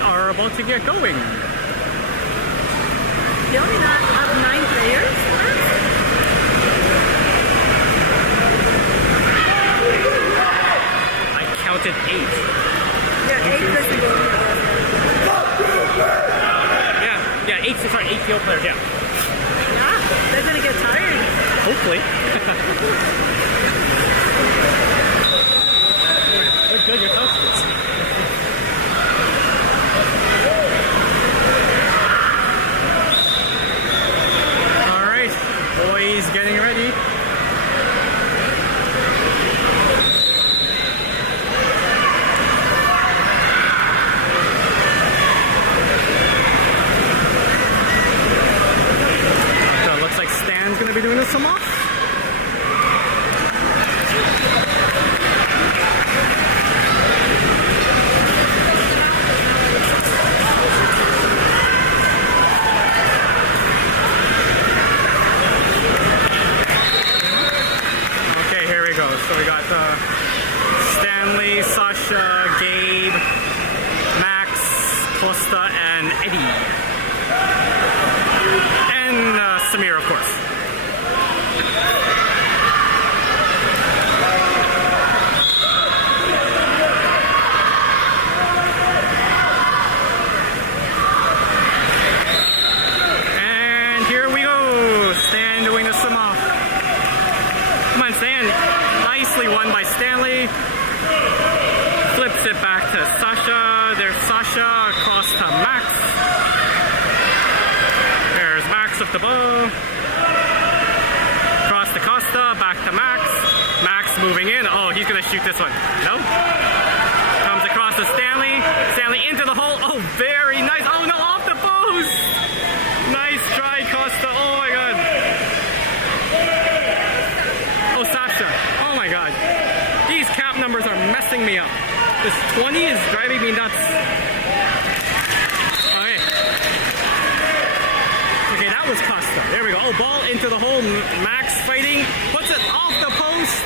we are about to get going. You only not have 9 players? I counted 8. Yeah, 8 person goal. Yeah, 8 field players, yeah. Yeah, they're gonna get tired. Hopefully. Look good, your toasters. Alright, boys getting ready. So it looks like Stan's gonna be doing this some off. So we got Stanley, Sasha, Gabe, Max, Costa, and Eddie. And Samir, of course. And here we go. Stan doing the sum off. Come on, Stan. Nicely won by Stanley. Flips it back to Sasha. There's Sasha across to Max. There's Max with the ball. Across to Costa. Back to Max. Max moving in. Oh, he's going to shoot this one. No? Comes across to Stanley. Stanley into the hole. Oh, very nice. Oh, no, off the post. Nice try, Costa. Oh, my God. Oh, Sasha. Oh my God. These cap numbers are messing me up. This 20 is driving me nuts. Okay. Okay, that was Costa. There we go. Oh, ball into the hole. Max fighting. Puts it off the post.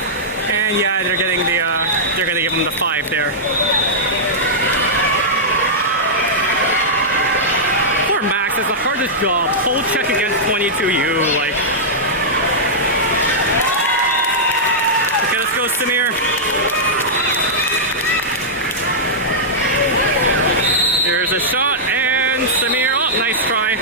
And yeah, they're getting the, they're going to give him the 5 there. Poor Max has the hardest job. Hold check against 22U. Like, go Samir. Here's a shot and Samir. Oh, nice try.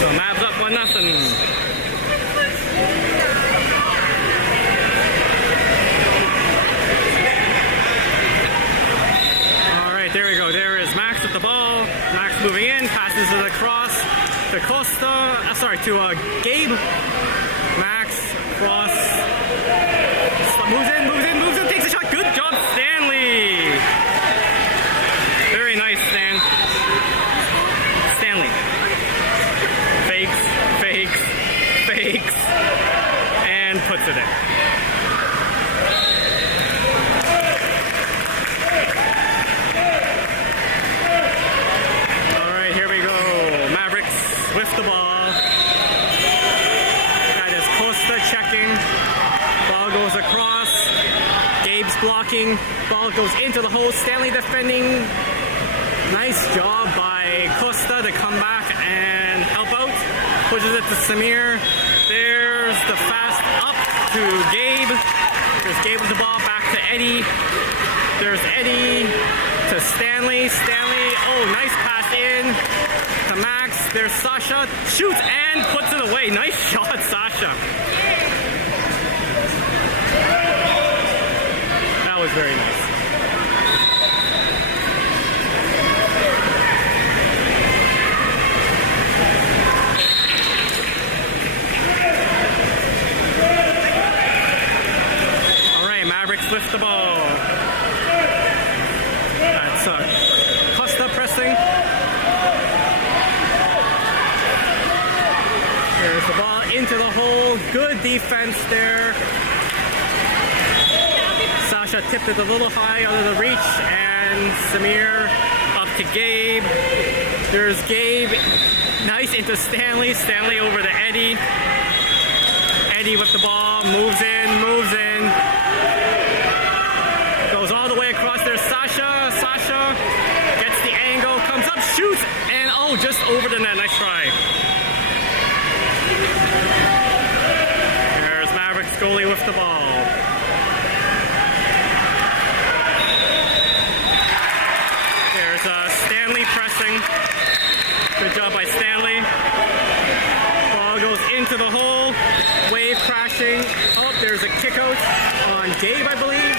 So Mavs up 1-0. Alright, there we go. There is Max with the ball. Max moving in, passes it across to Costa, to Gabe. Max, cross, moves in, takes a shot. Good job, Stanley. Very nice, Stanley. Fakes, and puts it in. With the ball. That is Costa checking. Ball goes across. Gabe's blocking. Ball goes into the hole. Stanley defending. Nice job by Costa to come back and help out. Pushes it to Samir. There's the fast up to Gabe. There's Gabe with the ball back to Eddie. There's Eddie to Stanley. Oh, nice pass in to Max. There's Sasha, shoots and puts it away. Nice shot, Sasha. That was very nice. All right, Mavericks lift the ball. That's Costa pressing. There's the ball into the hole. Good defense there. Sasha tipped it a little high under the reach, and Samir up to Gabe. There's Gabe. Nice into Stanley. Stanley over to Eddie. Heidi with the ball, moves in. Goes all the way across there. Sasha gets the angle, comes up, shoots, and oh, just over the net. Nice try. There's Mavericks goalie with the ball. There's Stanley pressing. Good job by Stanley. Ball goes into the hole. Wave crashing. Oh, there's a kick out on Gabe, I believe.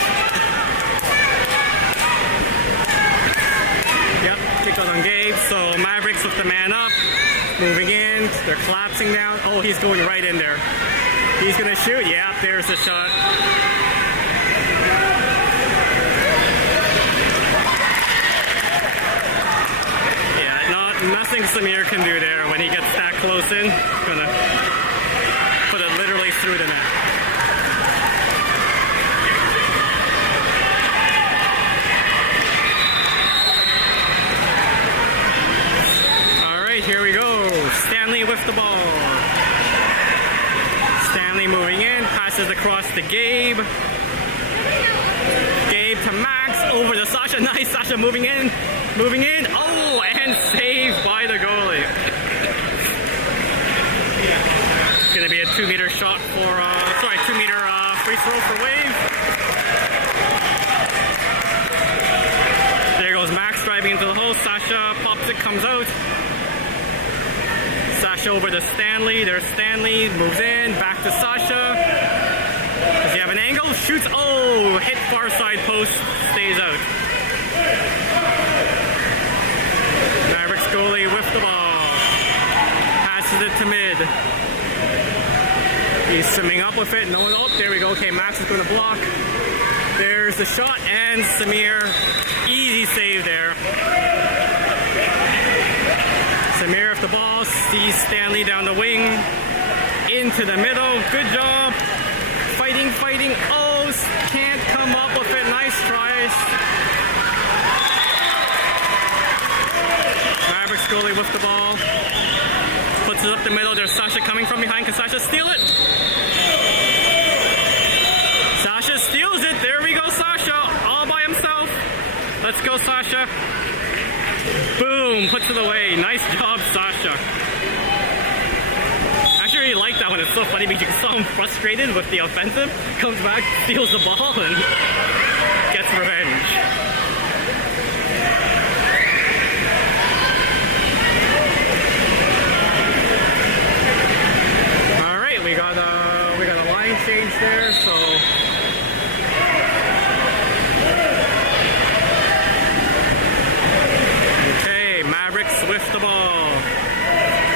Yep, kick out on Gabe. So Mavericks with the man up. Moving in. They're collapsing now. Oh, he's going right in there. He's going to shoot. Yeah, there's the shot. Nothing Samir can do there when he gets that close in. Gonna put it literally through the net. Alright, here we go. Stanley with the ball. Stanley moving in, passes across to Gabe. Gabe to Max, over to Sasha. Nice, Sasha moving in. Oh, and saved by the goalie. It's going to be a 2-meter shot for, 2-meter free throw for Wave. There goes Max driving into the hole. Sasha pops it, comes out. Sasha over to Stanley. There's Stanley, moves in, back to Sasha. Does he have an angle? Shoots, oh, hit far side post, stays out. Mavericks goalie with the ball. Passes it to mid. He's swimming up with it. No one. Oh, there we go. Okay, Max is going to block. There's the shot, and Samir. Easy save there. Samir with the ball. Sees Stanley down the wing. Into the middle. Good job. Fighting. Oh, can't come up with it. Nice tries. Mavericks goalie with the ball. Puts it up the middle. There's Sasha coming from behind. Can Sasha steal it? Sasha steals it. There we go, Sasha. All by himself. Let's go, Sasha. Boom. Puts it away. Nice job, Sasha. I really like that one. It's so funny because you saw him frustrated with the offensive. Comes back, steals the ball, and gets revenge. We got a line change there, so okay, Mavericks with the ball.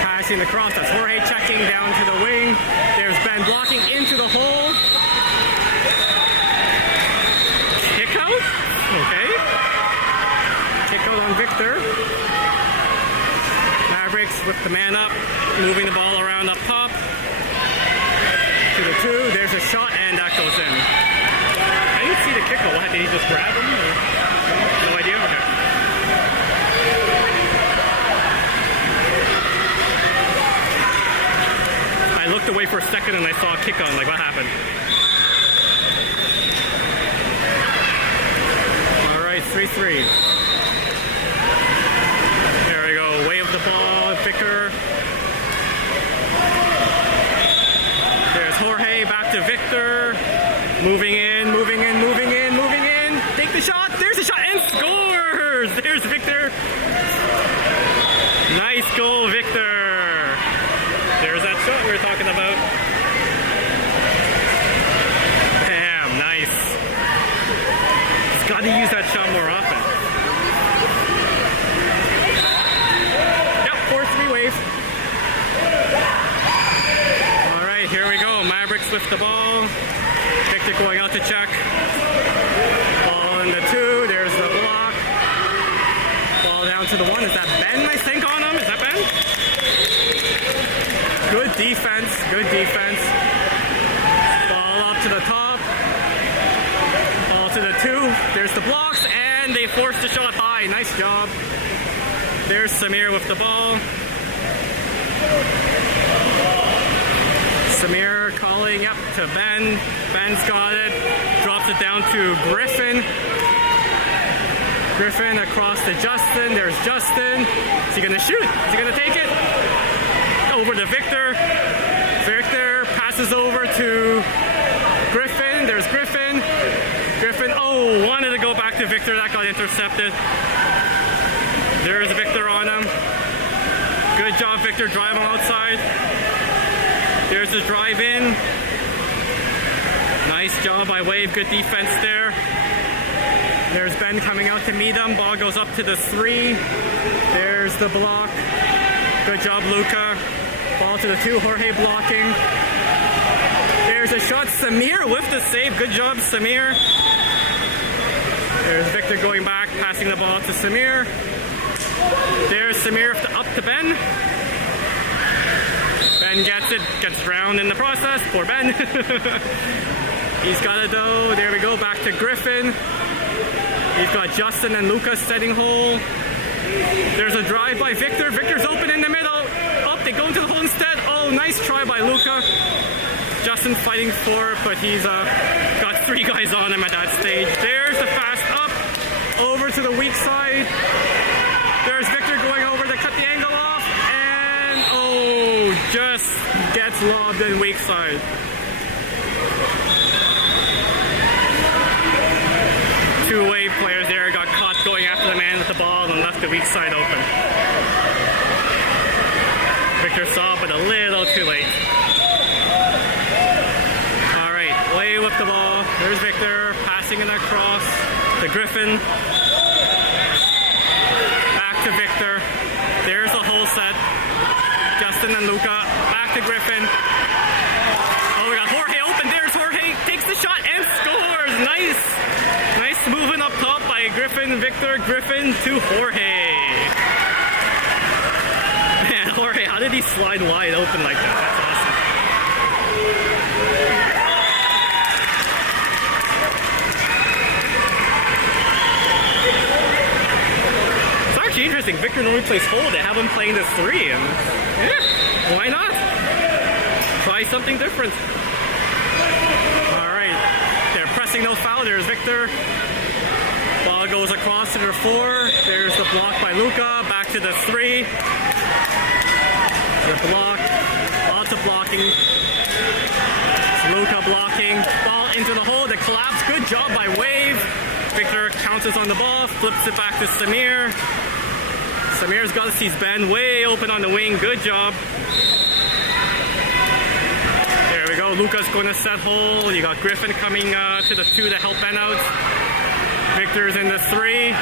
Passing across, that's Jorge checking down to the wing. There's Ben blocking into the hole. Kick out? Okay. Kick out on Victor. Mavericks with the man up, moving the ball around up top. To the 2, there's a shot, and that goes in. I didn't see the kicker. What, did he just grab him? Or? No idea? Okay. I looked away for a second and I saw a kick on. Like, what happened? Alright, 3-3. There we go. Wave the ball, Vicker. Jorge back to Victor. Moving in. Take the shot. There's a shot and scores. There's Victor. Nice goal, Victor. There's that shot we were talking about. Damn, nice. He's got to use that shot more often. Yep, 4-3 Wave. Here we go. Mavericks with the ball. Victor going out to check. Ball in the 2. There's the block. Ball down to the 1. Is that Ben, I think, on him? Is that Ben? Good defense. Ball up to the top. Ball to the 2. There's the blocks, and they forced the shot high. Nice job. There's Samir with the ball. Samir calling to Ben. Ben's got it. Drops it down to Griffin. Griffin across to Justin. There's Justin. Is he gonna shoot? Is he gonna take it? Over to Victor. Victor passes over to Griffin. There's Griffin. Griffin, oh, wanted to go back to Victor. That got intercepted. There's Victor on him. Good job, Victor, driving outside. There's the drive in. Nice job by Wave. Good defense there. There's Ben coming out to meet him. Ball goes up to the 3. There's the block. Good job, Luca. Ball to the 2. Jorge blocking. There's a shot. Samir with the save. Good job, Samir. There's Victor going back, passing the ball to Samir. There's Samir up to Ben. Ben gets it, gets drowned in the process. Poor Ben. He's got it though. There we go, back to Griffin. He's got Justin and Lucas setting hole. There's a drive by Victor. Victor's open in the middle. Oh, they go into the hole instead. Oh, nice try by Luca. Justin fighting for it, but he's got 3 guys on him at that stage. There's the fast up. Over to the weak side. There's Victor going over to cut the angle off. And, oh, just gets lobbed in weak side. Two Wave players there got caught going after the man with the ball and left the weak side open. Victor saw it, but a little too late. Alright, Wave with the ball. There's Victor passing it across to Griffin. Back to Victor. There's the whole set. Justin and Luca. Back to Griffin. Oh, we got Jorge open. There's Jorge. Takes the shot and scores. Nice. Nice moving up top by Griffin. Victor. Griffin to Jorge. Man, Jorge, how did he slide wide open like that? That's awesome. It's actually interesting. Victor normally plays hold. They have him playing the 3. And yeah, why not? Try something different. Alright. They're pressing no foul. There's Victor. Ball goes across to the 4. There's the block by Luca. Back to the 3. The block. Lots of blocking. Luca blocking. Ball into the hole. The collapse. Good job by Wave. Victor counts on the ball. Flips it back to Samir. Samir's got to see Ben way open on the wing. Good job. There we go. Luca's going to set hole. You got Griffin coming to the 2 to help Ben out. Victor's in the 3.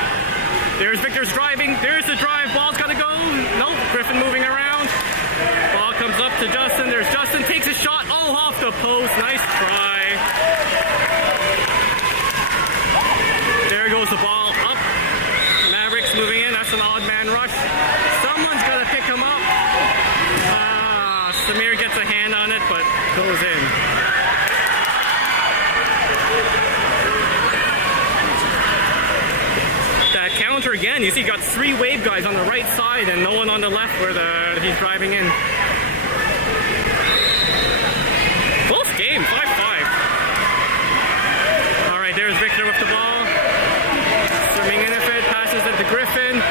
There's Victor's driving. There's the drive. Ball's got to go. Nope. Griffin moving around. Ball comes up to Justin. There's Justin. Takes a shot. Oh, off the post. Nice try. There goes the ball up. Mavericks moving in. That's an odd man rush. Someone's got to pick him up. Samir gets a hand on it, but goes in. That counter again. You see, got 3 Wave guys on the right side and no one on the left where he's driving in. Close game, 5-5. All right, there's Victor with the ball. Swimming in it, passes it to Griffin.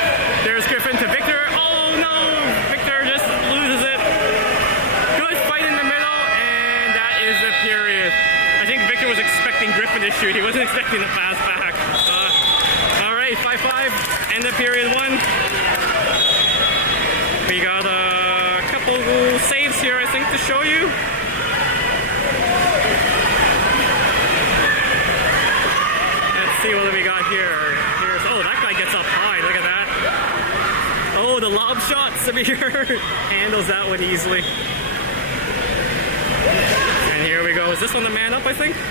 There's Griffin to Victor. Oh no! Victor just loses it. Good fight in the middle, and that is the period. I think Victor was expecting Griffin to shoot. He wasn't expecting the pass back. All right, 5-5. End of period 1. We got a couple saves here, I think, to show you. Let's see what we got here. Oh, that guy gets up high. Look at that. Oh, the lob shot. Samir handles that one easily. And here we go. Is this one the man up, I think? 2,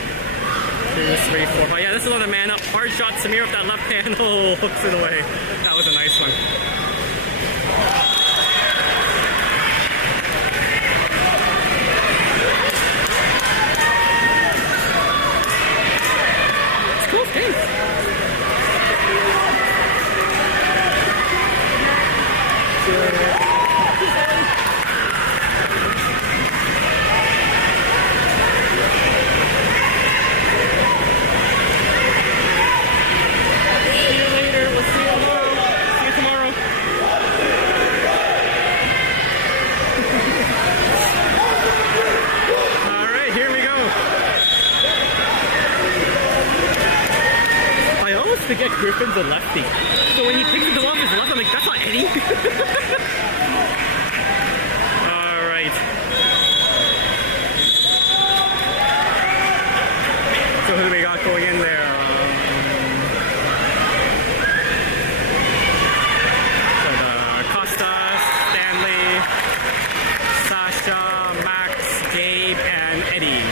3, 4, 5. Yeah, this is on the man up. Hard shot. Samir with that left hand. Oh, hooks it away. That was a nice one. It's a close game. Griffin's a lefty. So when he picks it off his left, I'm like, that's not Eddie. Alright. So who do we got going in there? So the Costa, Stanley, Sasha, Max, Gabe, and Eddie.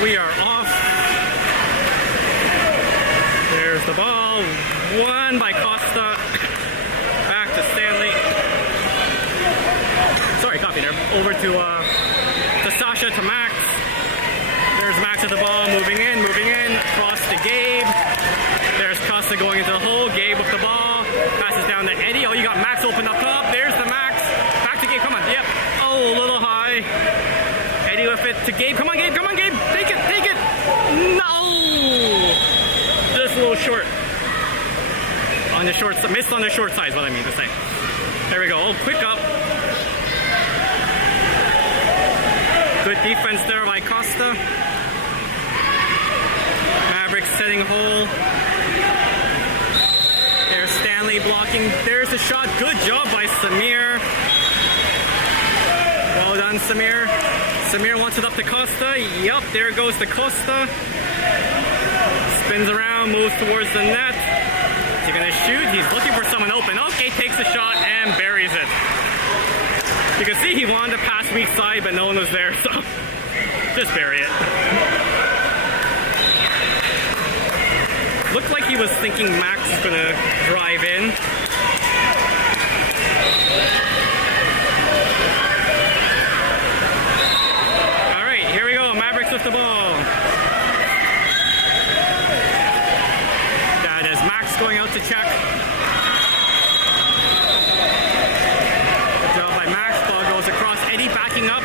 We are off. There's the ball. Won by Costa. Back to Stanley. Sorry, coffee there. Over to Sasha, to Max. There's Max with the ball. Moving in. Across to Gabe. There's Costa going into the hole. Gabe with the ball. Passes down to Eddie. Oh, you got Max open up top. There's the Max. Back to Gabe. Come on. Yep. Oh, a little high. Eddie with it to Gabe. Come on, Gabe. Take it. No! Just a little short. On the short side. Missed on the short side is what I mean to say. There we go. Oh, quick up. Good defense there by Costa. Mavericks setting hole. There's Stanley blocking. There's the shot. Good job by Samir. Well done, Samir. Samir wants it up to Costa. Yup, there goes to Costa. Spins around, moves towards the net. Is he gonna shoot? He's looking for someone open. Okay, takes the shot and buries it. You can see he wanted to pass weak side, but no one was there, so just bury it. Looked like he was thinking Max was gonna drive in. With the ball. That is Max going out to check. Good job by Max. Ball goes across. Eddie backing up.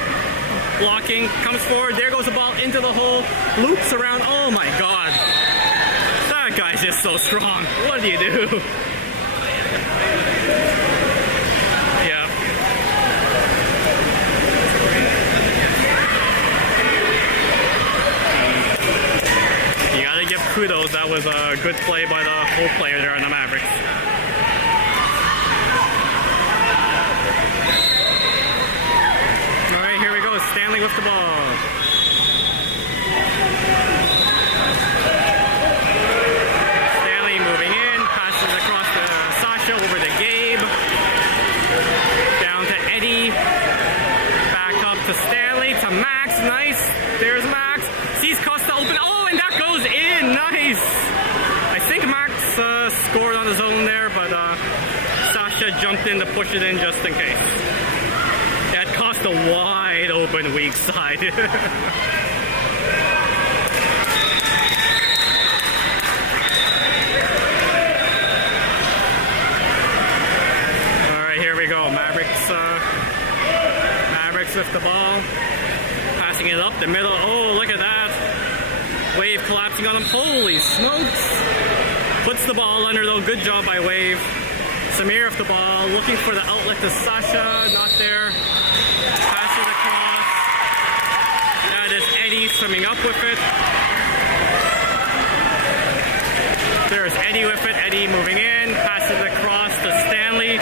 Blocking. Comes forward. There goes the ball into the hole. Loops around. Oh my god. That guy's just so strong. What do you do? Yeah. Give kudos, that was a good play by the whole player there on the Mavericks. Alright, here we go, Stanley with the ball. Stanley moving in, passes across to Sasha, over to Gabe. Down to Eddie. Back up to Stanley, to Max, nice. There's Max. Sees Costa open, oh, and that goes in, nice. I think Max scored on his own there, but Sasha jumped in to push it in just in case. That cost a wide open weak side. Alright, here we go. Mavericks with the ball. Passing it up the middle. Oh, look at that. Wave collapsing on him. Holy smokes. Puts the ball under though. Good job by Wave. Samir with the ball. Looking for the outlet to Sasha. Not there. Pass it across. That is Eddie swimming up with it. There's Eddie with it. Eddie moving in. Passes it across to Stanley.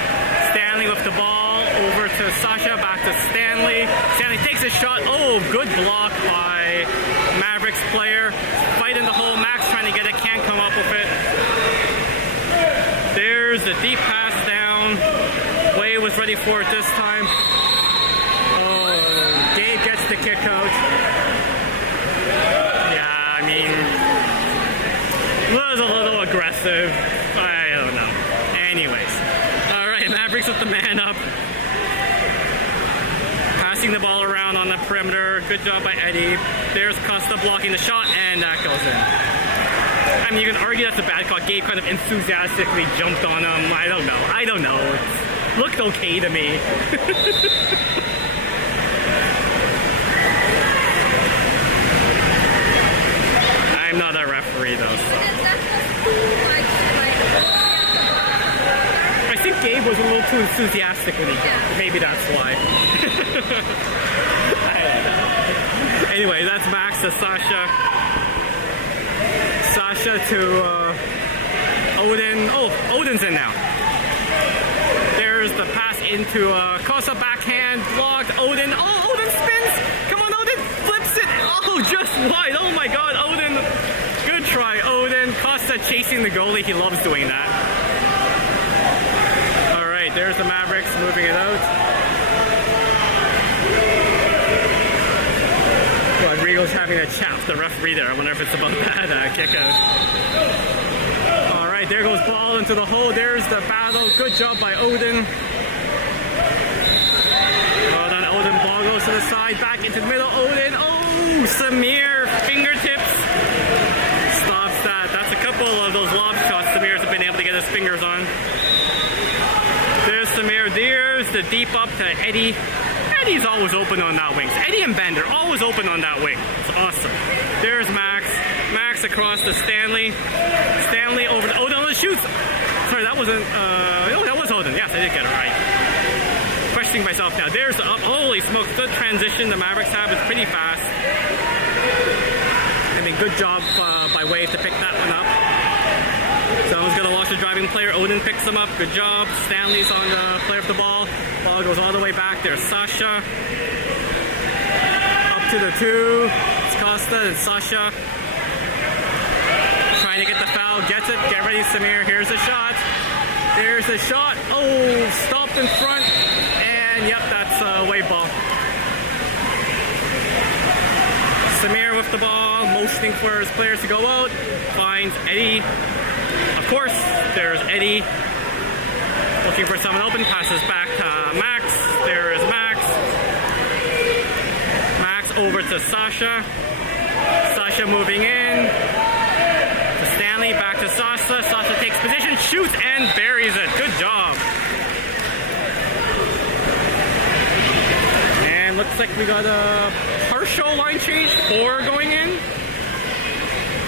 Stanley with the ball. Over to Sasha. Back to Stanley. Stanley takes a shot. Oh, good block by Mavericks player. Fight in the hole. Max trying to get it. Can't come up with it. There's the deep pass down. Wade was ready for it this time. Oh, Gabe gets the kick out. Yeah, I mean, was a little aggressive. I don't know. Anyways. Alright, Mavericks with the man up. Passing the ball around on the perimeter. Good job by Eddie. There's Costa blocking the shot, and that goes in. I mean, you can argue that's a bad call. Gabe kind of enthusiastically jumped on him. I don't know. looked okay to me. I'm not a referee though. So. I think Gabe was a little too enthusiastic when he did. Maybe that's why. Anyway, that's Max to Sasha. Sasha to Odin. Oh, Odin's in now. There's the pass into Kosa, backhand, blocked. Odin. Oh, Odin spins. Come on, Odin. Flips it. Oh, just wide. Oh my god, Odin. Good try, Odin. Costa chasing the goalie. He loves doing that. Alright, there's the Mavericks moving it out. Rodrigo's having a chat with the referee there. I wonder if it's about that kick out. Alright, there goes ball into the hole. There's the battle. Good job by Odin. Well done, Odin. Ball goes to the side. Back into the middle. Odin. Oh, Samir. Fingertips. Stops that. That's a couple of those lob shots Samir's been able to get his fingers on. There's Samir. There's the deep up to Eddie. Eddie's always open on that wing. Eddie and Bender always open on that wing. It's awesome. There's Max. Max across to Stanley. Stanley over to Odin. Shoots. Sorry, that wasn't. Oh, that was Odin. Yes, I did get it right. Questioning myself now. There's the up. Holy smokes! Good transition the Mavericks have. It's pretty fast. I mean, good job by Wave to pick that one up. Someone's gonna watch the driving player. Odin picks him up. Good job. Stanley's on the player of the ball. Ball goes all the way back. There's Sasha. Up to the two. It's Costa and Sasha. Trying to get the foul. Gets it. Get ready, Samir. Here's the shot. There's the shot. Oh, stopped in front. And yep, that's a wave ball. Samir with the ball, motioning for his players to go out. Finds Eddie. Of course, there's Eddie. Looking for someone open. Passes back to Max. There is Max. Max over to Sasha. Sasha moving in. To Stanley. Back to Sasha. Sasha takes position, shoots, and buries it. Good job. And looks like we got a partial line change. 4 going in.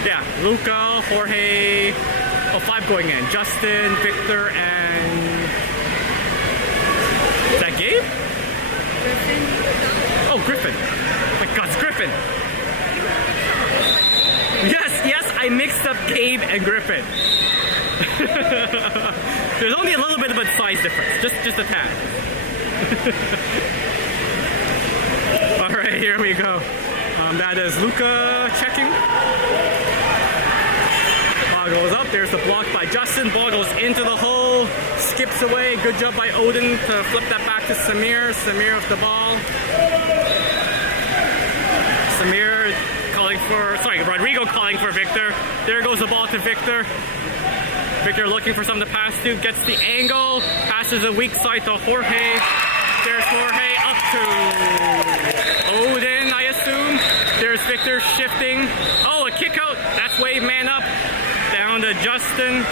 Yeah, Luca, Jorge. Oh, 5 going in. Justin, Victor, and... Is that Gabe? Griffin. Oh, Griffin. Oh my god, it's Griffin. Yes, I mixed up Gabe and Griffin. There's only a little bit of a size difference. Just a tad. Alright, here we go. That is Luca checking. Ball goes up. There's the block by Justin. Ball goes into the hole. Skips away. Good job by Odin to flip that back to Samir. Samir with the ball. Samir calling for... Sorry, Rodrigo calling for Victor. There goes the ball to Victor. Victor looking for something to pass to. Gets the angle. Passes the weak side to Jorge. There's Jorge up to Odin, I assume. There's Victor shifting. Oh, a kick out. That's Wave man up. Down to Justin.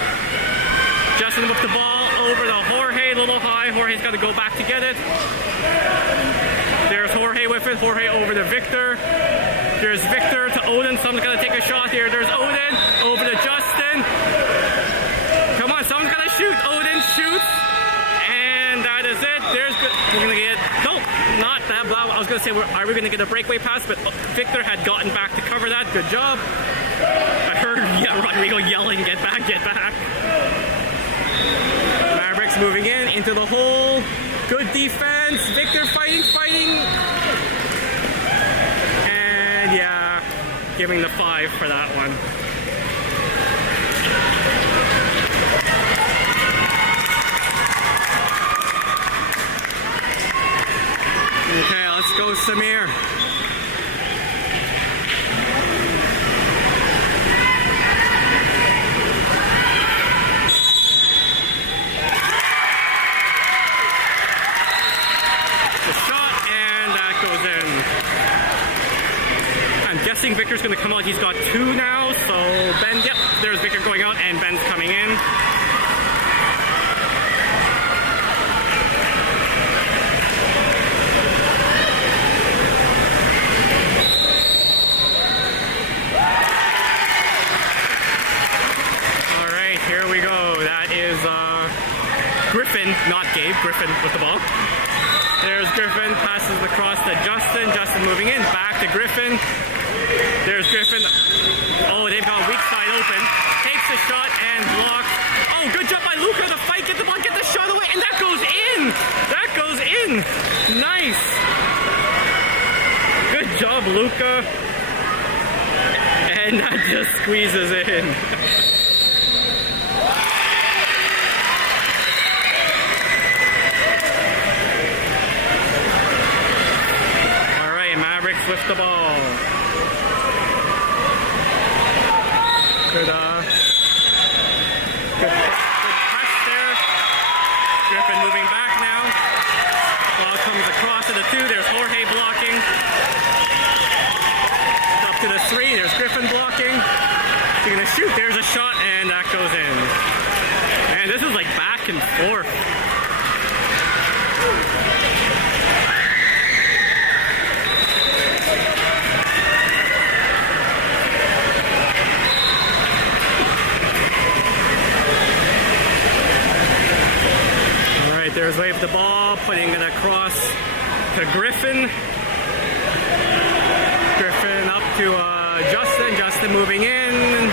Justin with the ball over to Jorge. A little high. Jorge's got to go back to get it. There's Jorge with it. Jorge over to Victor. There's Victor to Odin. Someone's got to take a shot here. There's Odin over to Justin. Come on, someone's got to shoot. Odin shoots. And that is it. There's... We're going to get... Nope, not that. I was going to say, are we going to get a breakaway pass? But Victor had gotten back to cover that. Good job. I heard Rodrigo yelling, get back, get back. Mavericks moving in into the hole. Good defense. Victor fighting. And yeah, giving the 5 for that one. Okay, let's go, Samir. The shot, and that goes in. I'm guessing Victor's going to come out. He's got 2 now, so Ben, yep, there's Victor going out, and Ben's coming in. Gabe. Griffin with the ball. There's Griffin, passes across to Justin. Justin moving in, back to Griffin. There's Griffin. Oh, they've got weak side open. Takes the shot and blocks. Oh, good job by Luca. The fight, get the ball, get the shot away, and that goes in. That goes in. Nice. Good job, Luca. And that just squeezes in. All right, Mavericks with the ball. Good press there. Griffin moving back now. Ball comes across to the 2. There's Jorge blocking. Up to the 3. There's Griffin blocking. He's gonna shoot. There's a shot, and that goes in. Man, this is like back and forth. There's Wave the ball, putting it across to Griffin. Griffin up to Justin. Justin moving in.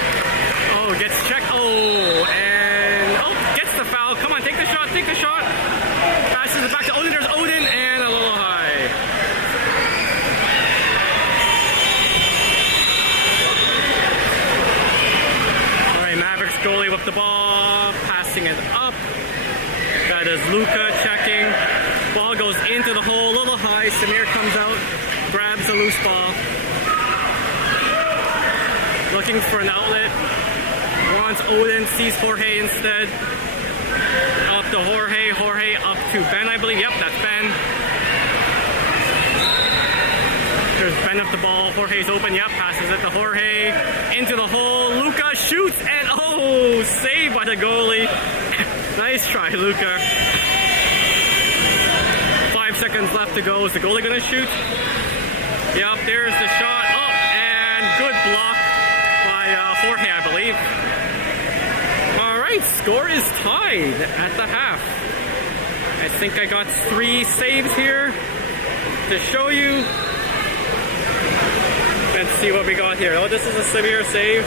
Oh, gets checked. Oh, and gets the foul. Come on, take the shot. Take the shot. Passes it back to Odin. There's Odin and a little high. All right, Mavericks goalie with the ball, passing it up. That is Luca checking. Ball goes into the hole, a little high. Samir comes out, grabs the loose ball. Looking for an outlet. Wants Odin, sees Jorge instead. Up to Jorge. Jorge up to Ben, I believe. Yep, that's Ben. There's Ben up the ball. Jorge's open. Yep, passes it to Jorge. Into the hole. Luca shoots and saved by the goalie. Nice try, Luca. 5 seconds left to go. Is the goalie gonna shoot? Yep, there's the shot. Oh, and good block by Jorge, I believe. All right, score is tied at the half. I think I got 3 saves here to show you. Let's see what we got here. Oh, this is a severe save.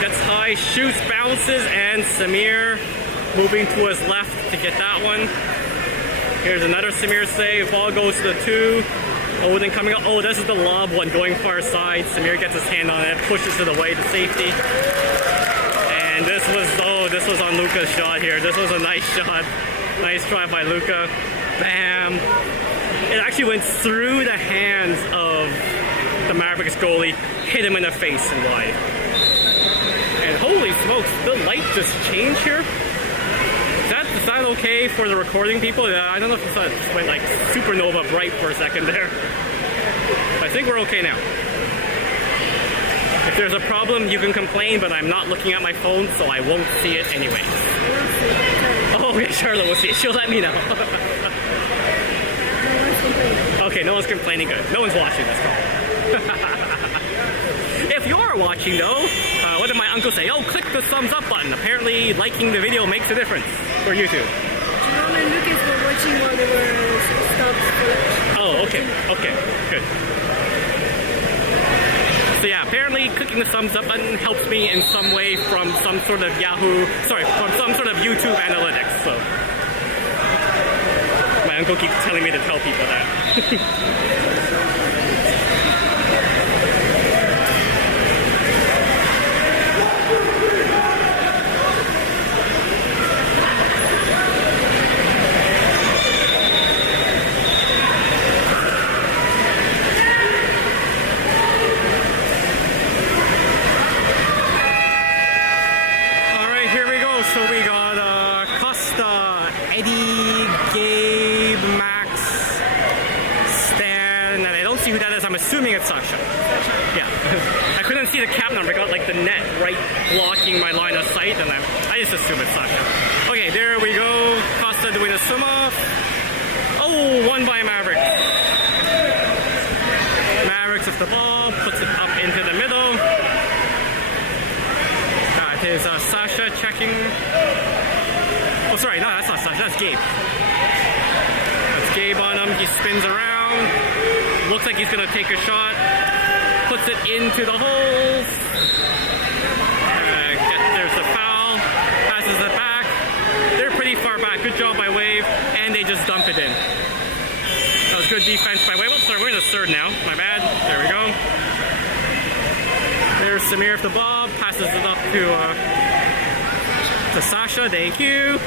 Gets high, shoots, bounces, and Samir moving to his left to get that one. Here's another Samir save. Ball goes to the 2. Odin coming up. Oh, this is the lob one going far side. Samir gets his hand on it, pushes it away to safety. And this was on Luca's shot here. This was a nice shot. Nice try by Luca. Bam. It actually went through the hands of the Mavericks goalie, hit him in the face and wide. And holy smokes, the light just changed here. Is that okay for the recording people? I don't know if it just went like supernova bright for a second there. I think we're okay now. If there's a problem, you can complain, but I'm not looking at my phone, so I won't see it anyway. Oh, yeah, Charlotte will see it. She'll let me know. Okay, no one's complaining. Good. No one's watching this call. If you are watching, though, what did my uncle say? Oh, click the thumbs up button. Apparently, liking the video makes a difference for YouTube. Jerome and Lucas were watching while they were stopped for lunch. Oh, okay. Okay, good. So yeah, apparently clicking the thumbs up button helps me in some way from some sort of from some sort of YouTube analytics, so. My uncle keeps telling me to tell people that. So we got Costa, Eddie, Gabe, Max, Stan, and I don't see who that is. I'm assuming it's Sasha. Yeah. I couldn't see the cap number. I got like the net right blocking my line of sight, and I just assume it's Sasha. Okay, there we go. Costa doing a swim off. Oh, won by Mavericks. Mavericks with the ball, puts it up into the middle. Here's Sasha checking. Oh, sorry, no, that's not Sasha, that's Gabe. That's Gabe on him. He spins around. Looks like he's gonna take a shot. Puts it into the holes. There's the foul. Passes it back. They're pretty far back. Good job by Wave, and they just dump it in. That was good defense by Wave. Oh, sorry, we're in the third now. My bad. There we go. There's Samir with the ball. Passes it up to Sasha. Thank you.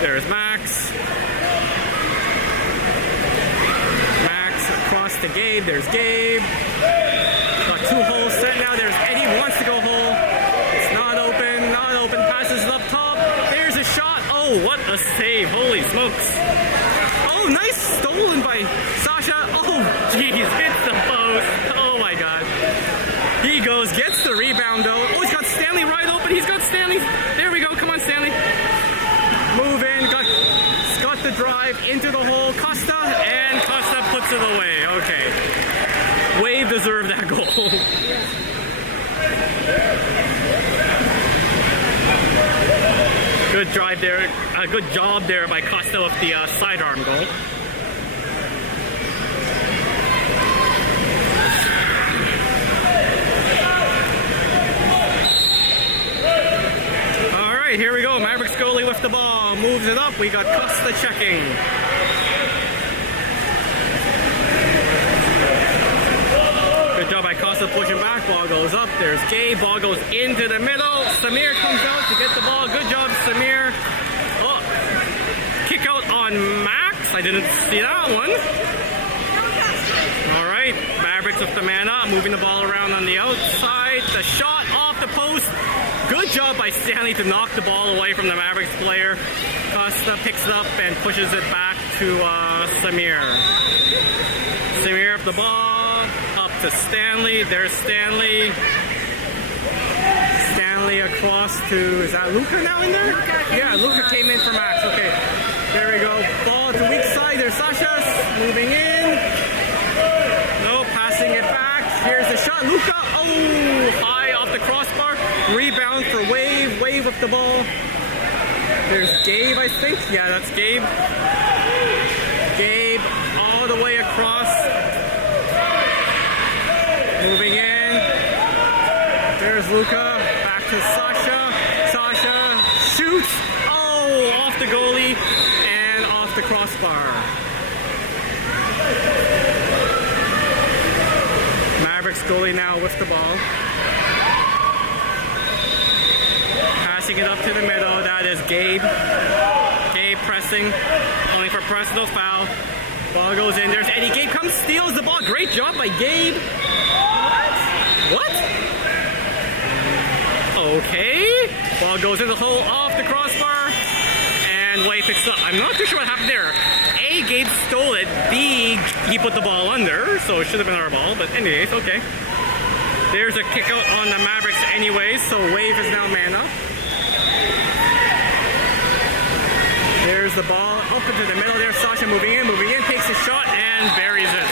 There's Max. Max across to Gabe. There's Gabe. Got two holes set now. There's Eddie. Wants to go hole. It's not open. Not open. Passes it up top. There's a shot. Oh, what a save. Holy smokes. Oh, nice stolen by Sasha. Oh, geez. Hits the post. Oh, my God. He goes, gets the rebound, though. Oh, he's got Stanley right open. He's got Stanley. There we go. Come on, Stanley. Move in. Got the drive into the hole. Costa, and Costa puts it away. Okay. Wave deserved that goal. Good drive there. Good job there by Costa with the sidearm goal. All right, here we go. Mavericks goalie with the ball. Moves it up. We got Costa checking. Good job by Costa pushing back. Ball goes up. There's Gabe. Ball goes into the middle. Samir comes out to get the ball. Good job, Samir. Oh, kick out on Max. I didn't see that one. All right, Mavericks with the man up, moving the ball around on the outside. The shot off the post. Good job by Stanley to knock the ball away from the Mavericks player. Costa picks it up and pushes it back to Samir. Samir up the ball. To Stanley. There's Stanley. Stanley across to, is that Luca now in there? Yeah, Luca came in for Max. Okay, there we go. Ball to weak side. There's Sasha moving in. No, passing it back. Here's the shot. Luca. Oh, high off the crossbar. Rebound for Wave. Wave with the ball. There's Gabe, I think. Yeah, that's Gabe. Gabe all the way across. Moving in. There's Luca. Back to Sasha. Sasha shoots. Oh, off the goalie and off the crossbar. Mavericks goalie now with the ball. Passing it up to the middle. That is Gabe. Gabe pressing. Only for press, no foul. Ball goes in. There's Eddie. Gabe comes, steals the ball. Great job by Gabe. What? Okay. Ball goes in the hole off the crossbar. And Wade picks it up. I'm not too sure what happened there. A, Gabe stole it. B, he put the ball under. So it should have been our ball. But anyways, okay. There's a kick out on the Mavericks anyways. So Wave is now man up. There's the ball up into the middle there. Sasha moving in, takes a shot and buries it.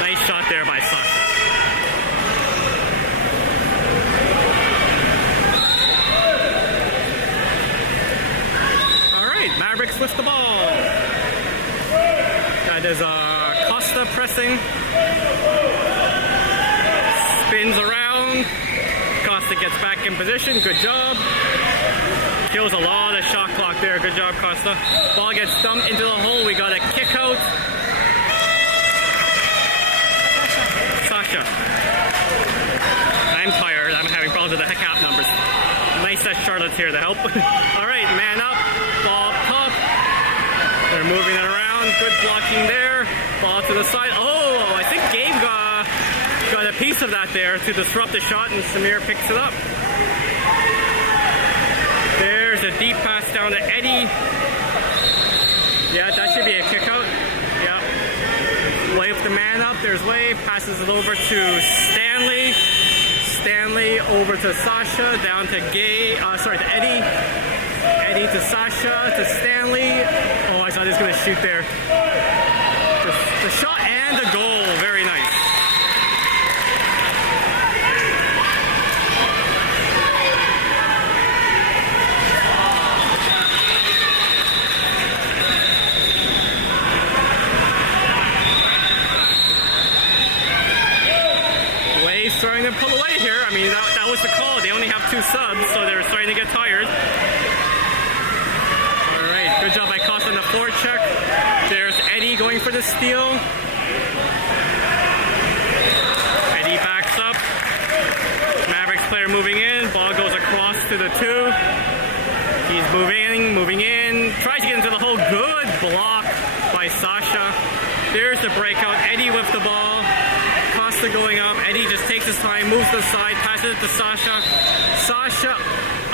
Nice shot there by Sasha. All right, Mavericks lift the ball. That is Costa pressing. Spins around. Costa gets back in position. Good job. Kills a lot of shot clock there. Good job, Costa. Ball gets dumped into the hole. We got a kick out. Sasha. I'm tired. I'm having problems with the cap numbers. Nice that Charlotte's here to help. All right, man up. Ball up top. They're moving it around. Good blocking there. Ball to the side. Oh, I think Gabe got a piece of that there to disrupt the shot, and Samir picks it up. There's a deep pass down to Eddie. Yeah, that should be a kick out. Yeah. Wave the man up. There's Wave. Passes it over to Stanley. Stanley over to Sasha. Down to to Eddie. Eddie to Sasha. To Stanley. Oh, I thought he was going to shoot there. The shot and the goal. Very nice. Waves starting to pull away here. I mean, that was the call. They only have 2 subs, so they're starting to get tired. All right, good job by Costa on the forecheck. There's Eddie going for the steal. Eddie backs up. Mavericks player moving in. Ball goes across to the 2. He's moving in. Tries to get into the hole. Good block by Sasha. There's the breakout. Eddie with the ball. Costa going up. Eddie just takes his time, moves to the side, passes it to Sasha. Sasha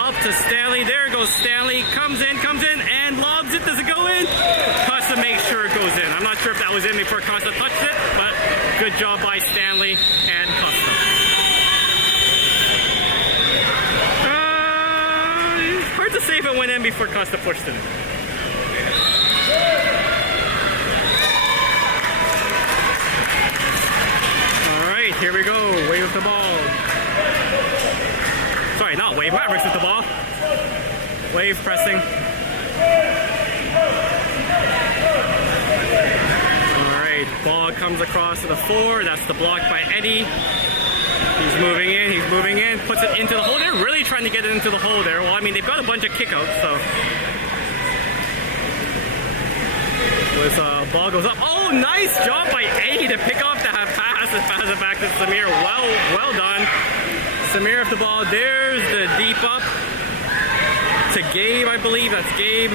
up to Stanley. There goes Stanley. Comes in, and lobs it. Does it go in? Costa makes sure it goes in. I'm not sure if that was in before Costa touched it, but good job by Stanley and Costa. Hard to say if it went in before Costa pushed it in. Alright, here we go. Wave with the ball. Sorry, not Wave. Mavericks with the ball. Wave pressing. Alright, ball comes across to the 4. That's the block by Eddie. He's moving in, puts it into the hole. They're really trying to get it into the hole there. Well, I mean, they've got a bunch of kickouts, so. This ball goes up. Oh, nice job by Eddie to pick off the pass and pass it back to Samir. Well done. Samir with the ball. There's the deep up to Gabe, I believe. That's Gabe.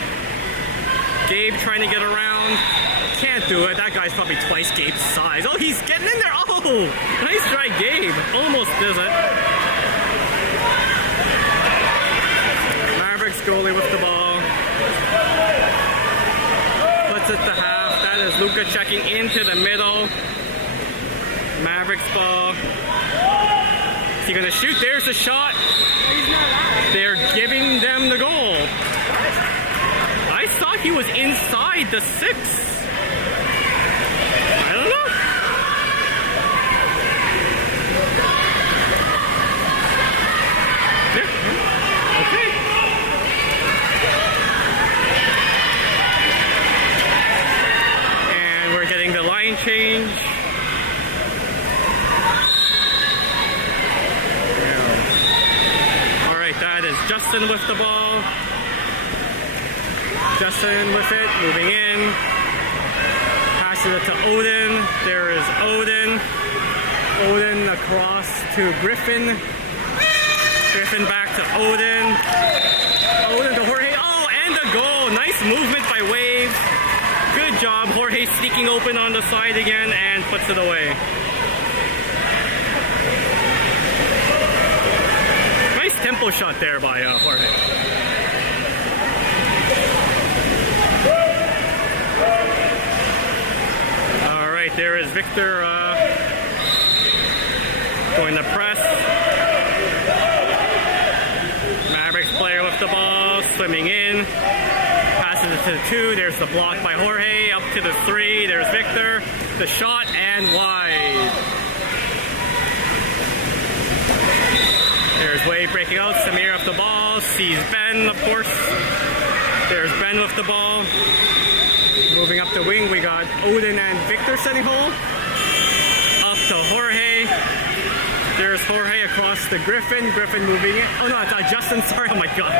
Gabe trying to get around. Can't do it. That guy's probably twice Gabe's size. Oh, he's getting in there. Oh, nice try, Gabe. Almost does it. Mavericks goalie with the ball. Puts it to half. That is Luka checking into the middle. Mavericks ball. Is he going to shoot? There's the shot. They're giving them the goal. I thought he was inside the 6. I don't know. Yeah. Okay. And we're getting the line change. All right, that is Justin with the ball. Justin with it, moving in. Passes it to Odin. There is Odin. Odin across to Griffin. Griffin back to Odin. Odin to Jorge. Oh, and a goal. Nice movement by Wave. Good job. Jorge sneaking open on the side again and puts it away. Nice tempo shot there by Jorge. There is Victor going to press. Mavericks player with the ball, swimming in. Passes it to the 2. There's the block by Jorge. Up to the 3. There's Victor. The shot and wide. There's Wade breaking out. Samir with the ball. Sees Ben, of course. There's Ben with the ball. Moving up the wing, we got Odin and Victor setting hole. Up to Jorge. There's Jorge across to Griffin. Griffin moving in. Oh no, it's Justin, sorry, oh my god.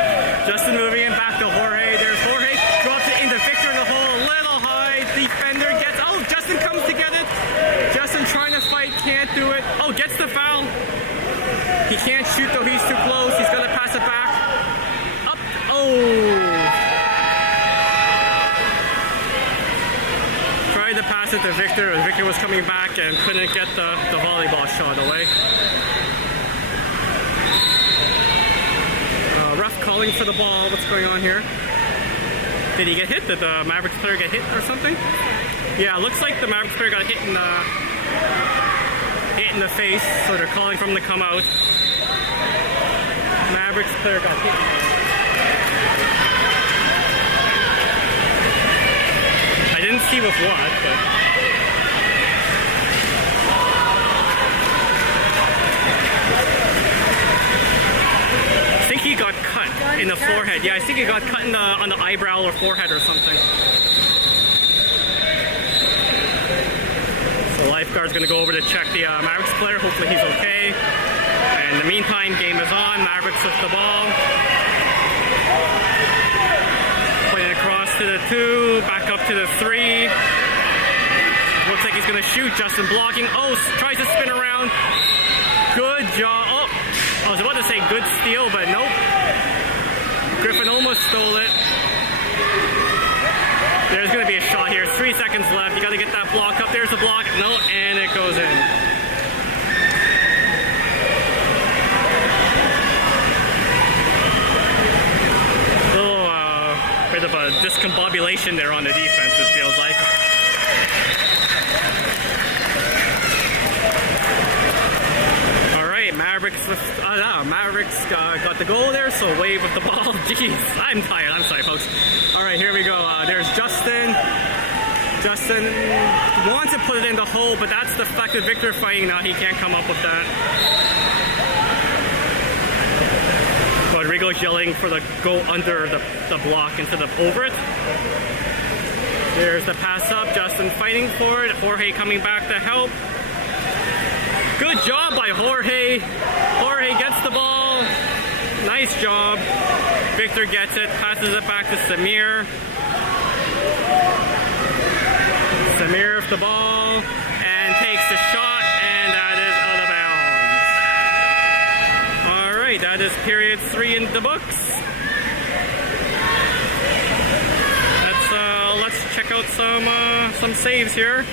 Justin moving in, back to Jorge. There's Jorge. Drops it into Victor in the hole. A little high. Defender gets, oh, Justin comes to get it. Justin trying to fight, can't do it. Oh, gets the foul. He can't shoot though, he's too close. He's gonna pass it back. Up, oh. To pass it to Victor, and Victor was coming back and couldn't get the volleyball shot away. Ref calling for the ball. What's going on here? Did he get hit? Did the Mavericks player get hit or something? Yeah, looks like the Mavericks player got hit in the face, so they're calling for him to come out. Mavericks player got hit. I didn't see with what, but In the forehead. Yeah, I think he got cut in on the eyebrow or forehead or something. So lifeguard's gonna go over to check the Mavericks player. Hopefully he's okay. And in the meantime, game is on. Mavericks with the ball. Playing across to the 2, back up to the 3. Looks like he's gonna shoot. Justin blocking. Oh, tries to spin around. Good job. Oh, I was about to say good steal, but nope. Griffin almost stole it. There's gonna be a shot here. 3 seconds left. You gotta get that block up. There's the block. No, and it goes in. Bit of a discombobulation there on the defense, it feels like. All right, Mavericks got the goal there, so wave with the ball. Jeez, I'm tired. I'm sorry, folks. All right, here we go. There's Justin. Justin wants to put it in the hole, but that's the fact that Victor fighting now. He can't come up with that. Rodrigo's yelling for the go under the block instead of over it. There's the pass up. Justin fighting for it. Jorge coming back to help. Good job by Jorge. Jorge gets the ball. Nice job. Victor gets it. Passes it back to Samir. Samir with the ball and takes the shot, and that is out of bounds. All right, that is period 3 in the books. Let's check out some saves here.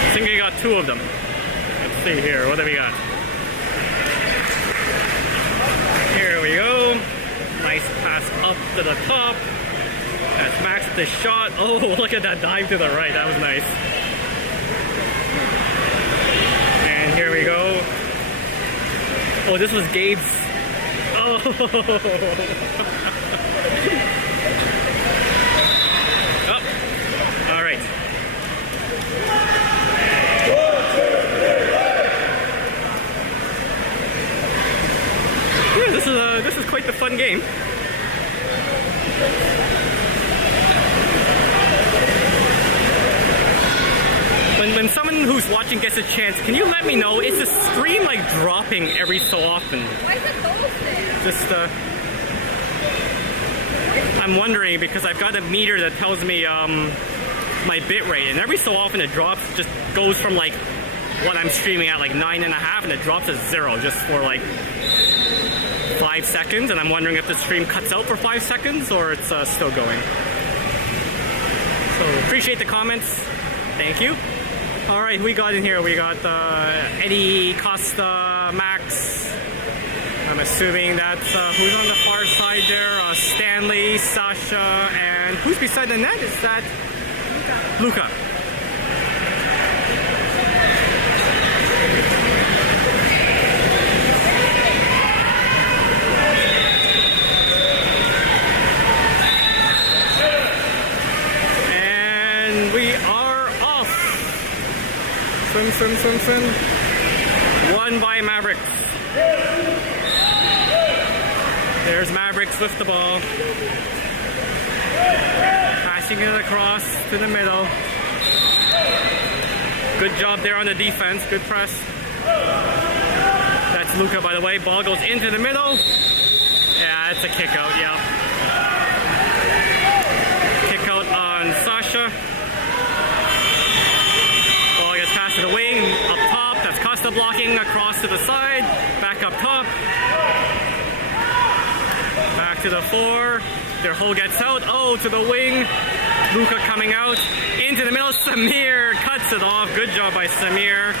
I think we got 2 of them. Let's see here. What have we got? Here we go. Nice pass up to the top. That's Max with the shot. Oh, look at that dive to the right. That was nice. And here we go. Oh, this was Gabe's. Oh. Oh. All right. Yeah, this is quite the fun game. When someone who's watching gets a chance, can you let me know, is the stream like dropping every so often? Why is it there? Just I'm wondering because I've got a meter that tells me my bit rate, and every so often it drops, just goes from like what I'm streaming at like 9.5 and it drops to 0 just for like 5 seconds, and I'm wondering if the stream cuts out for 5 seconds or it's still going. So appreciate the comments. Thank you. All right, who we got in here? We got Eddie, Costa, Max. I'm assuming that's who's on the far side there? Stanley, Sasha, and who's beside the net? Is that Luca? And we are off. Swim. Won by Mavericks. There's Mavericks with the ball. Passing it across to the middle. Good job there on the defense. Good press. That's Luca, by the way. Ball goes into the middle. Yeah, it's a kick out. Yeah. Kick out on Sasha. Ball gets passed to the wing. Up top. That's Costa blocking across to the side. Back up top. Back to the 4. Their hole gets out. Oh, to the wing. Luca coming out. Into the middle. Samir cuts it off. Good job by Samir.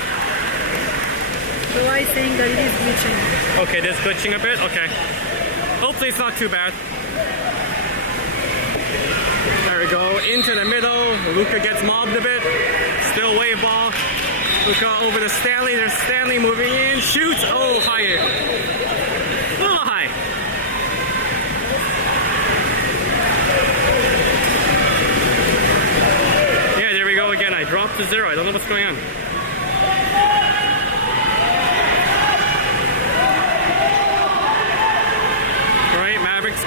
So I think that it is glitching. Okay, this glitching a bit. Okay. Hopefully it's not too bad. There we go. Into the middle. Luca gets mobbed a bit. Still wave ball. Luca over to Stanley. There's Stanley moving in. Shoots. Oh, high. A little high. Yeah, there we go again. I dropped to 0. I don't know what's going on.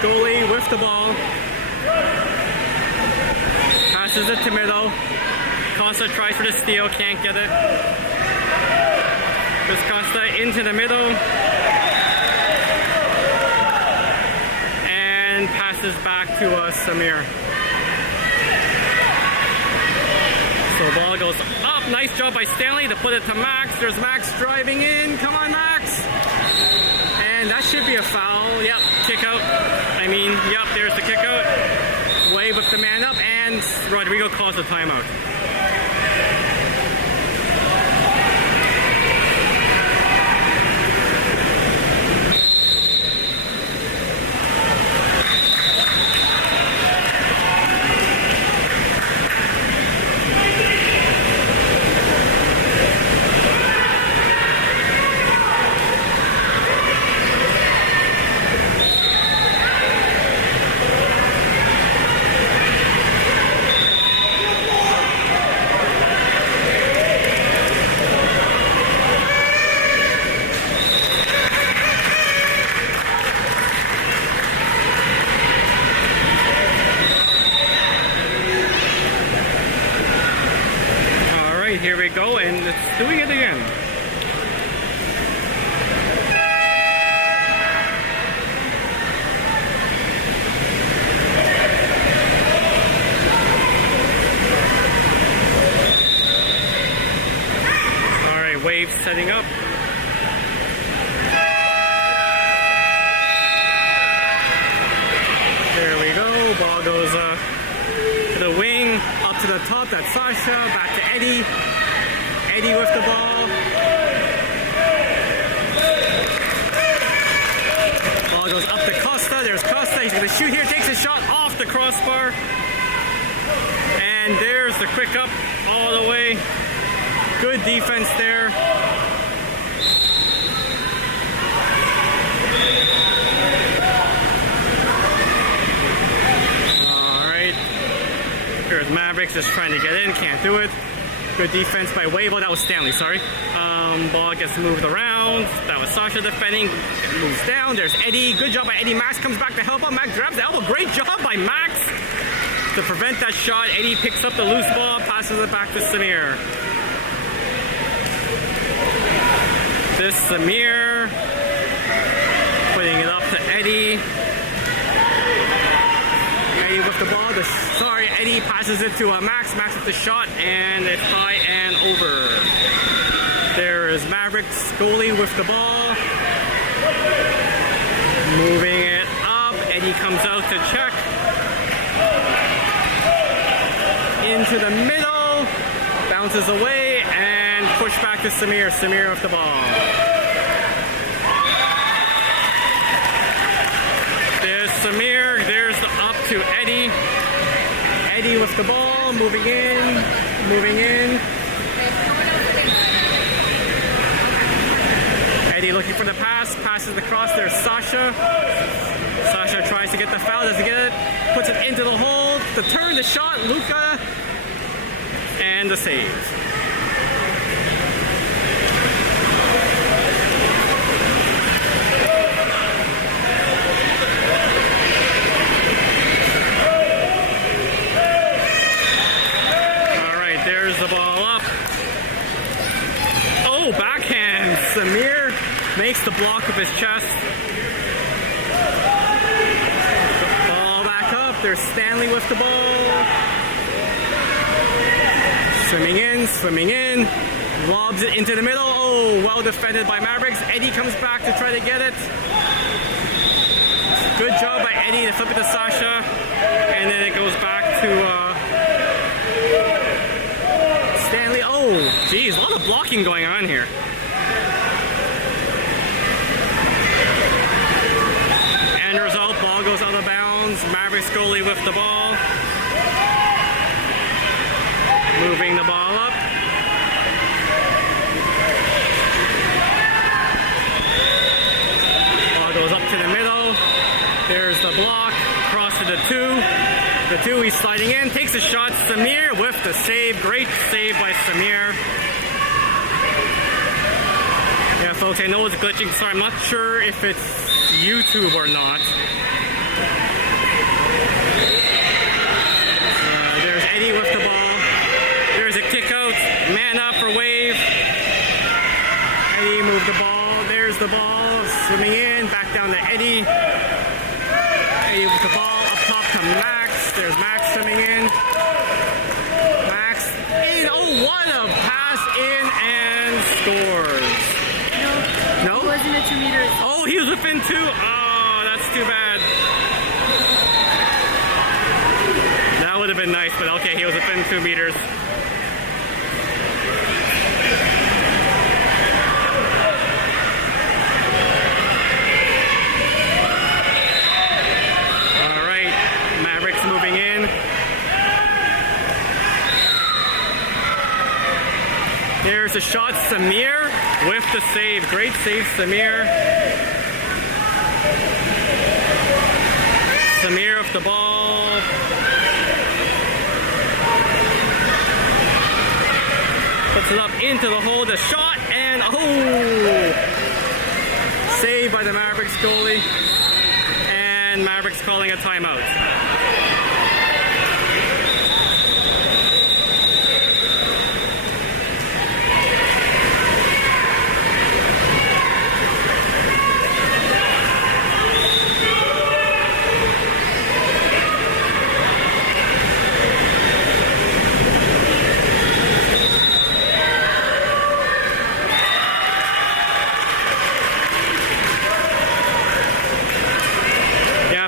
goalie with the ball. Passes it to middle. Costa tries for the steal, can't get it. Just Costa into the middle. And passes back to Samir. So ball goes up. Nice job by Stanley to put it to Max. There's Max driving in. Come on, Max. And that should be a foul. Yep, kick out. Yep, there's the kick out. Wave with the man up, and Rodrigo calls the timeout. Here we go, and it's doing it again. All right, Wave setting up. There we go. Ball goes to the wing, up to the top. That's Sasha. Back to Eddie. Eddie with the ball. Ball goes up to Costa. There's Costa. He's going to shoot here. Takes a shot off the crossbar. And there's the quick up all the way. Good defense there. All right. Here's Mavericks just trying to get in. Can't do it. Good defense by Wave. That was Stanley, sorry. Ball gets moved around. That was Sasha defending. It moves down. There's Eddie. Good job by Eddie. Max comes back to help out. Max grabs the elbow. Great job by Max to prevent that shot. Eddie picks up the loose ball, passes it back to Samir. This Samir putting it up to Eddie. Eddie with the ball. Eddie passes it to Max. Max with the shot, and it's high and over. There is Mavericks goalie with the ball. Moving it up. Eddie comes out to check. Into the middle. Bounces away, and push back to Samir. Samir with the ball. There's Samir. There's the up to Eddie. Eddie with the ball, moving in. Eddie looking for the pass, passes the cross. There's Sasha. Sasha tries to get the foul, doesn't get it. Puts it into the hole. The turn, the shot, Luka, and the save. Backhand. Samir makes the block with his chest. Ball back up. There's Stanley with the ball. Swimming in. Lobs it into the middle. Oh, well defended by Mavericks. Eddie comes back to try to get it. Good job by Eddie to flip it to Sasha. And then it goes back to Stanley. Oh, geez, a lot of blocking going on here. End result, ball goes out of bounds. Mavericks goalie with the ball. Moving the ball up. Ball goes up to the middle. There's the block. Cross to the two. The two, he's sliding in, takes a shot. Samir with the save. Great save by Samir. Yeah, folks, I know it's glitching, so I'm not sure if it's YouTube or not. Man up for Wave. Eddie moved the ball. There's the ball. Swimming in. Back down to Eddie. Eddie with the ball. Up top to Max. There's Max swimming in. Max in. Oh, what a pass in and scores. No? It wasn't a 2 meters. Oh, he was within 2. Oh, that's too bad. That would have been nice, but okay, he was within 2 meters. All right, Mavericks moving in. There's a shot, Samir with the save. Great save, Samir. Samir with the ball. Puts it up into the hole, the shot, and oh! Saved by the Mavericks goalie. And Mavericks calling a timeout.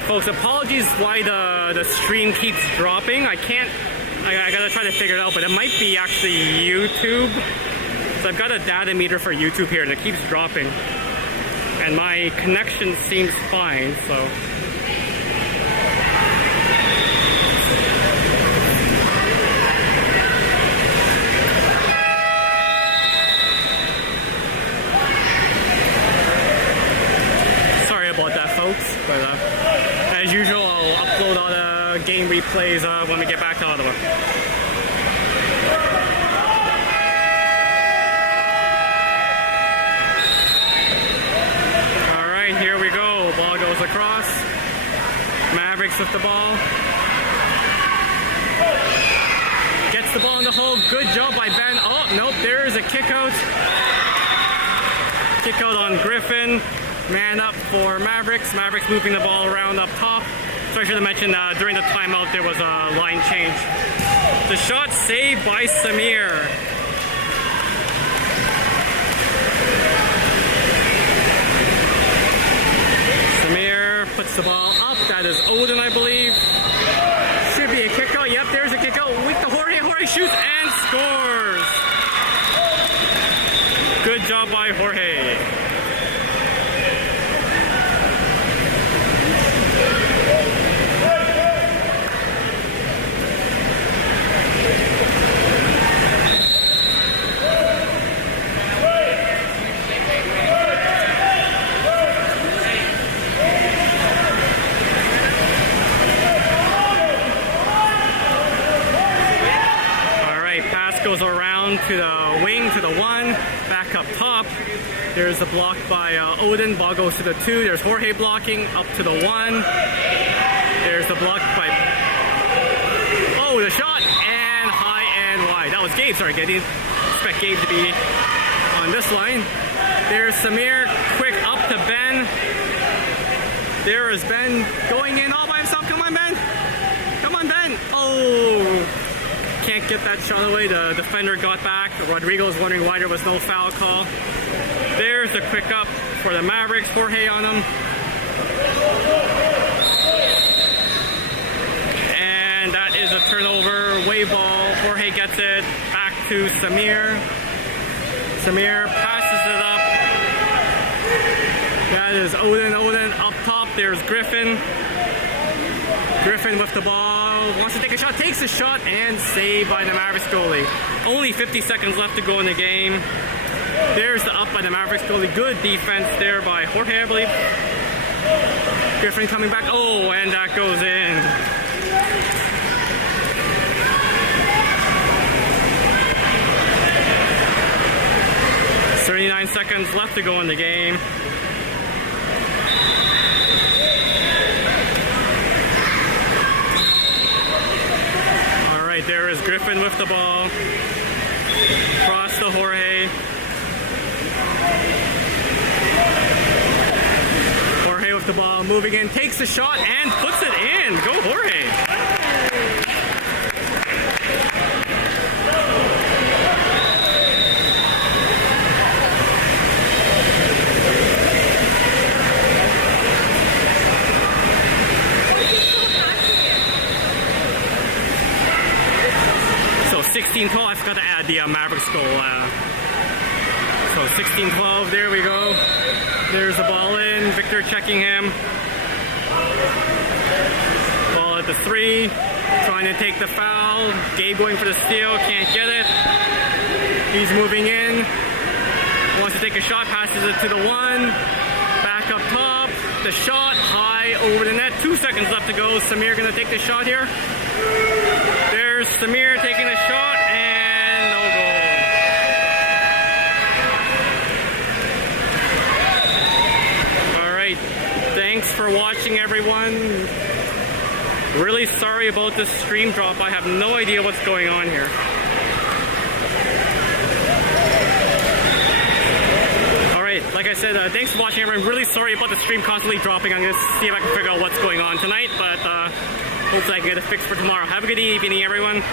Folks, apologies why the stream keeps dropping. I gotta try to figure it out, but it might be actually YouTube. So I've got a data meter for YouTube here and it keeps dropping. And my connection seems fine, so. Sorry about that, folks, but as usual, I'll upload all the game replays when we get back to Ottawa. All right, here we go. Ball goes across. Mavericks with the ball. Gets the ball in the hole. Good job by Ben. Oh, nope, there's a kick out. Kick out on Griffin. Man up for Mavericks. Mavericks moving the ball around up top. So I should have mentioned during the timeout there was a line change. The shot saved by Samir. Samir puts the ball up. That is Odin, I believe. Should be a kick out. Yep, there's a kick out. Weak to Jorge. Jorge shoots and scores. Good job by Jorge. Goes around to the wing, to the 1, back up top. There's a block by Odin. Ball goes to the 2. There's Jorge blocking up to the 1. There's the block by. Oh, the shot and high and wide. That was Gabe. Sorry, I didn't expect Gabe to be on this line. There's Samir, quick up to Ben. There is Ben going in all by himself. Come on, Ben. Come on, Ben. Oh. Can't get that shot away. The defender got back. Rodrigo is wondering why there was no foul call. There's the quick up for the Mavericks. Jorge on him. And that is a turnover. Wave ball. Jorge gets it. Back to Samir. Samir passes it up. That is Odin. Odin up top. There's Griffin. Griffin with the ball. Wants to take a shot, takes a shot, and saved by the Mavericks goalie. Only 50 seconds left to go in the game. There's the up by the Mavericks goalie. Good defense there by Jorge, I believe. Griffin coming back. Oh, and that goes in. "39 seconds left to go in the game. There is Griffin with the ball. Cross to Jorge. Jorge with the ball, moving in, takes a shot and puts it in. Go Jorge. So 16-12, I forgot to add the Mavericks goal. So 16-12, there we go. There's the ball in, Victor checking him. Ball at the 3, trying to take the foul. Gabe going for the steal, can't get it. He's moving in, wants to take a shot, passes it to the 1. Back up top, the shot, high over the net. 2 seconds left to go. Samir gonna take the shot here. There's Samir taking a shot and no goal. Alright, thanks for watching everyone. Really sorry about the stream drop. I have no idea what's going on here. Alright, like I said, thanks for watching everyone. Really sorry about the stream constantly dropping. I'm going to see if I can figure out what's going on tonight, but hopefully I can get it fixed for tomorrow. Have a good evening, everyone.